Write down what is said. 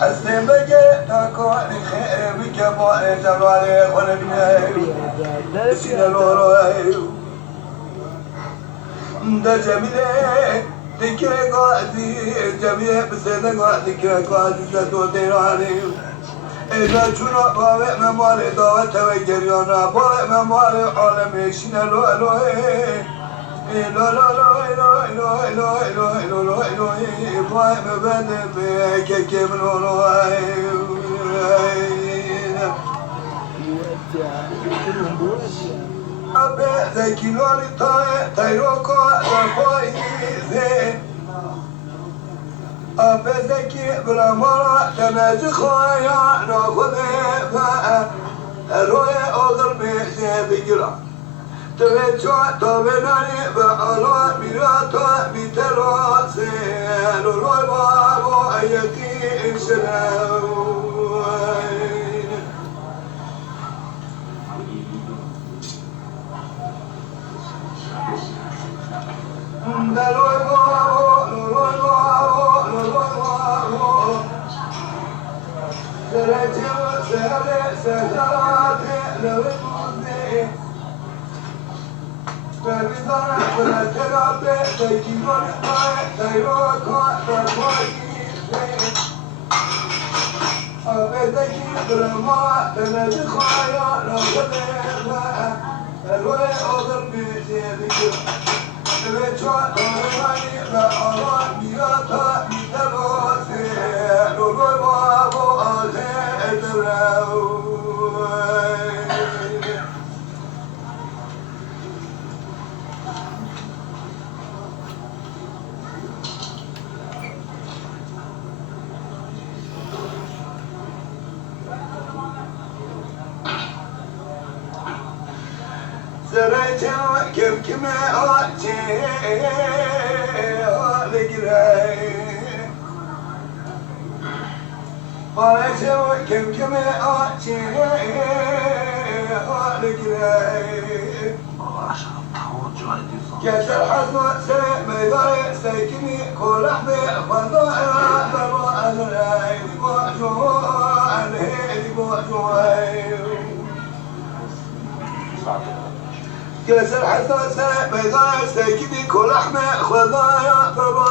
حسن بقى تاكل خير بكبار جوالي ونبني سينا الوراي ده جميلة دكي قاعدي جميلة بسيطة قاعدي قاعدي زدو ديراني إذا جنا باوي ممالي دعوة وجريانا باوي ممالي عالمي سينا الوراي لا لا لا لا لا لا لا لا لا لا باوي مبادئ بك كمل وراي أبي ذكي نوري طاي تيروكا لفايزي أبي ذكي بلا مرة تماجي خايا ناخذي فأروي أغر بيزي بجرا تبجع تبناني بألا ميراتا بتلاسي لروي بابو أيتي إنسلاو زرعت كم كم أعطي لقراي زرعت كم كم أعطي لقراي كسر حزم سمي سيكني كل أحبي فضائع برا أزرعي بوجوه الهي بوجوه كسر حساسة بيضاء سيكني كل أحمى خضايا